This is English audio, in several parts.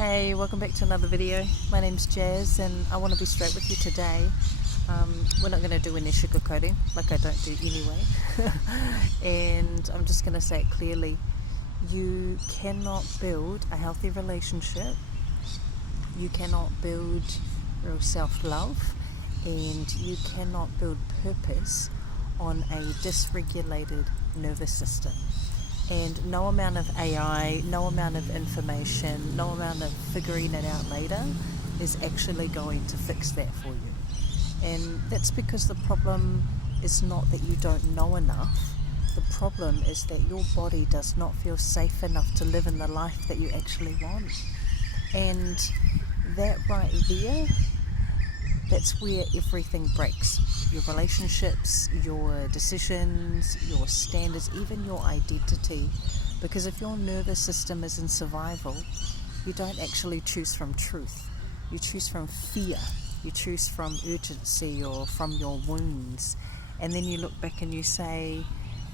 Hey, welcome back to another video. My name's Jazz and I want to be straight with you today. We're not going to do any sugarcoating, like I don't do anyway. And I'm just going to say it clearly. You cannot build a healthy relationship. You cannot build real self-love. And you cannot build purpose on a dysregulated nervous system. And no amount of AI, no amount of information, no amount of figuring it out later is actually going to fix that for you. And that's because the problem is not that you don't know enough. The problem is that your body does not feel safe enough to live in the life that you actually want. And that right there, that's where everything breaks. Your relationships, your decisions, your standards, even your identity. Because if your nervous system is in survival, you don't actually choose from truth. You choose from fear. You choose from urgency or from your wounds. And then you look back and you say,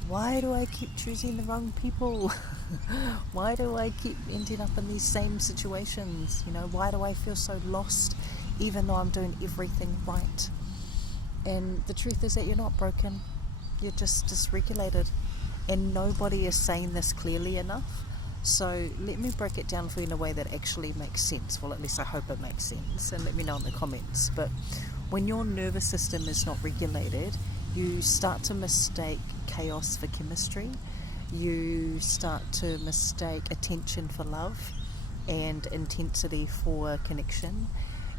why do I keep choosing the wrong people? Why do I keep ending up in these same situations? Why do I feel so lost even though I'm doing everything right? And the truth is that you're not broken, you're just dysregulated. And nobody is saying this clearly enough. So let me break it down for you in a way that actually makes sense. Well, at least I hope it makes sense, and let me know in the comments. But when your nervous system is not regulated, you start to mistake chaos for chemistry. You start to mistake attention for love and intensity for connection.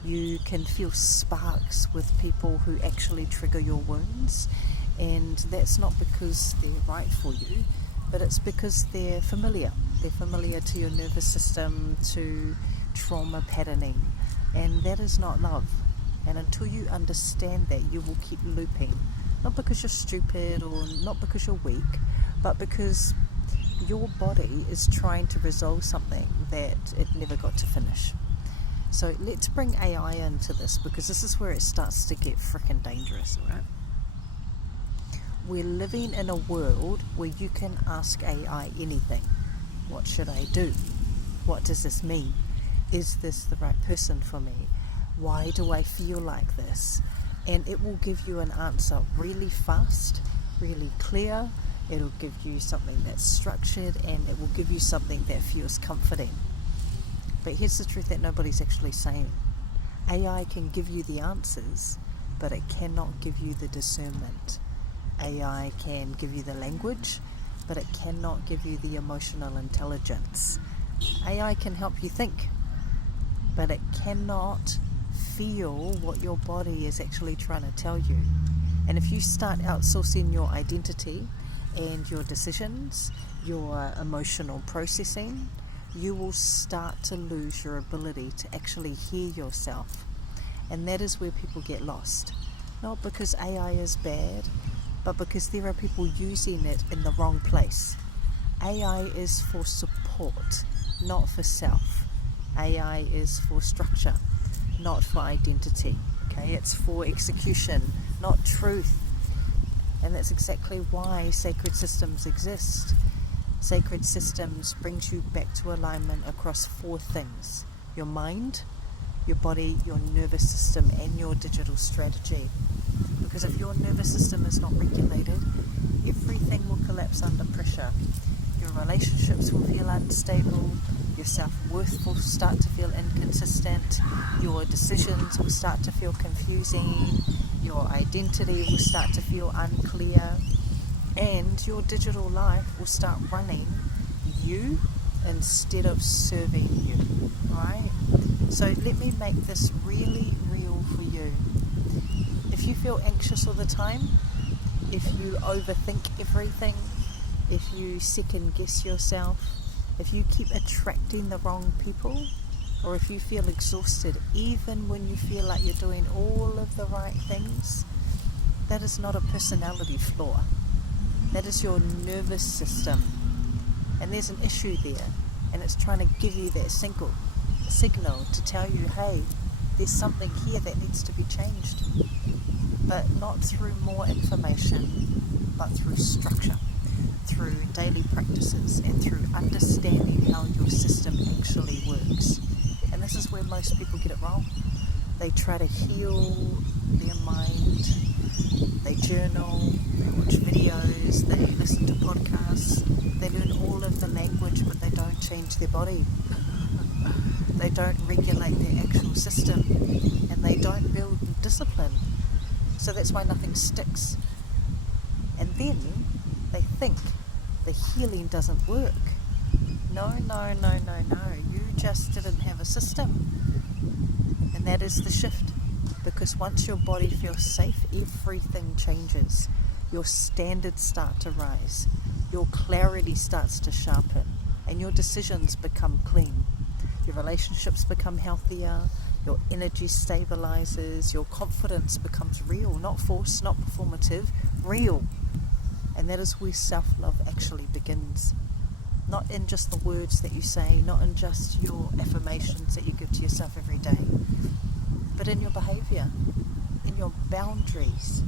You can feel sparks with people who actually trigger your wounds, and that's not because they're right for you, but it's because they're familiar. They're familiar to your nervous system, to trauma patterning, and that is not love. And until you understand that, you will keep looping, not because you're stupid or not because you're weak, but because your body is trying to resolve something that it never got to finish. So let's bring AI into this, because this is where it starts to get freaking dangerous, right? We're living in a world where you can ask AI anything. What should I do? What does this mean? Is this the right person for me? Why do I feel like this? And it will give you an answer really fast, really clear. It'll give you something that's structured, and it will give you something that feels comforting. But here's the truth that nobody's actually saying. AI can give you the answers, but it cannot give you the discernment. AI can give you the language, but it cannot give you the emotional intelligence. AI can help you think, but it cannot feel what your body is actually trying to tell you. And if you start outsourcing your identity and your decisions, your emotional processing, you will start to lose your ability to actually hear yourself. And that is where people get lost. Not because AI is bad, but because there are people using it in the wrong place. AI is for support, not for self. AI is for structure, not for identity. Okay, it's for execution, not truth. And that's exactly why sacred systems exist. Sacred systems brings you back to alignment across 4 things: your mind, your body, your nervous system, and your digital strategy. Because if your nervous system is not regulated, everything will collapse under pressure. Your relationships will feel unstable, your self-worth will start to feel inconsistent, your decisions will start to feel confusing, your identity will start to feel unclear, and your digital life will start running you instead of serving you, right? So let me make this really real for you. If you feel anxious all the time, if you overthink everything, if you second guess yourself, if you keep attracting the wrong people, or if you feel exhausted even when you feel like you're doing all of the right things, that is not a personality flaw. That is your nervous system, and there's an issue there, and it's trying to give you that signal to tell you, hey, there's something here that needs to be changed. But not through more information, but through structure, through daily practices, and through understanding how your system actually works. most people get it wrong. They try to heal their mind. They journal, they watch videos, they listen to podcasts. They learn all of the language, but they don't change their body. They don't regulate their actual system, and they don't build discipline. So that's why nothing sticks. And then they think the healing doesn't work. No. You just didn't have a system. And that is the shift. Because once your body feels safe, everything changes. Your standards start to rise. Your clarity starts to sharpen. And your decisions become clean. Your relationships become healthier. Your energy stabilizes. Your confidence becomes real. Not forced, not performative. Real. And that is where self-love actually begins. Not in just the words that you say, not in just your affirmations that you give to yourself every day, but in your behavior, in your boundaries,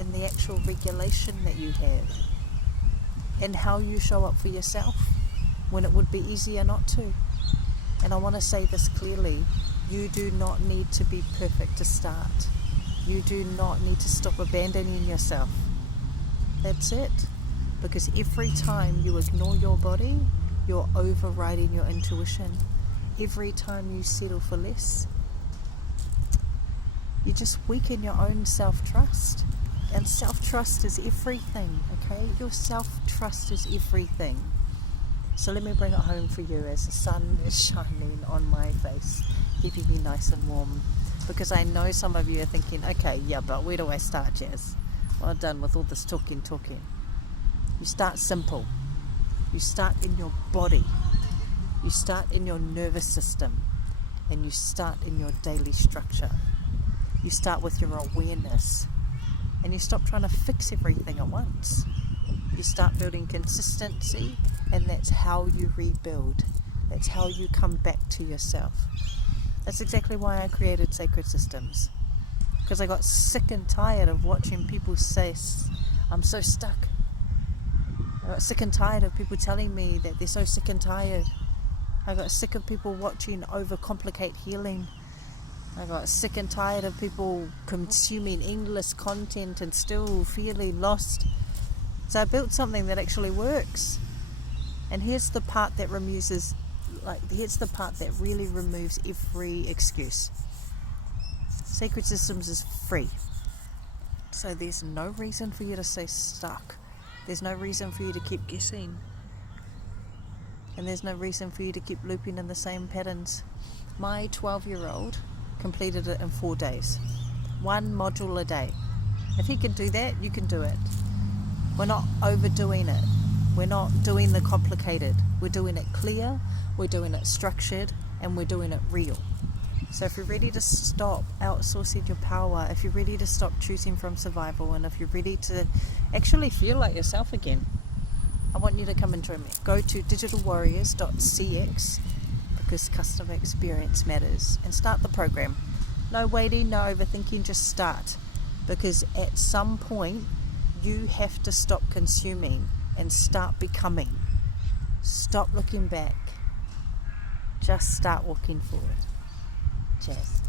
in the actual regulation that you have, in how you show up for yourself when it would be easier not to. And I want to say this clearly, you do not need to be perfect to start. You do not need to stop abandoning yourself. That's it. Because every time you ignore your body, you're overriding your intuition. Every time you settle for less, you just weaken your own self-trust. And self-trust is everything, okay? Your self-trust is everything. So let me bring it home for you as the sun is shining on my face, keeping me nice and warm. Because I know some of you are thinking, okay, yeah, but where do I start, Jazz? Well done with all this talking. You start simple. You start in your body. You start in your nervous system. And you start in your daily structure. You start with your awareness. And you stop trying to fix everything at once. You start building consistency, and that's how you rebuild. That's how you come back to yourself. That's exactly why I created Sacred Systems. Because I got sick and tired of watching people say, I'm so stuck. I got sick and tired of people telling me that they're so sick and tired. I got sick of people watching overcomplicate healing. I got sick and tired of people consuming endless content and still feeling lost. So I built something that actually works. And here's the part that here's the part that really removes every excuse. Sacred Systems is free. So there's no reason for you to stay stuck. There's no reason for you to keep guessing. And there's no reason for you to keep looping in the same patterns. My 12-year-old completed it in 4 days. 1 module a day. If he can do that, you can do it. We're not overdoing it. We're not doing the complicated. We're doing it clear, we're doing it structured, and we're doing it real. So if you're ready to stop outsourcing your power, if you're ready to stop choosing from survival, and if you're ready to actually feel like yourself again, I want you to come and join me. Go to digitalwarriors.cx, because customer experience matters, and start the program. No waiting, no overthinking, just start. Because at some point, you have to stop consuming and start becoming. Stop looking back. Just start walking forward. Jazz.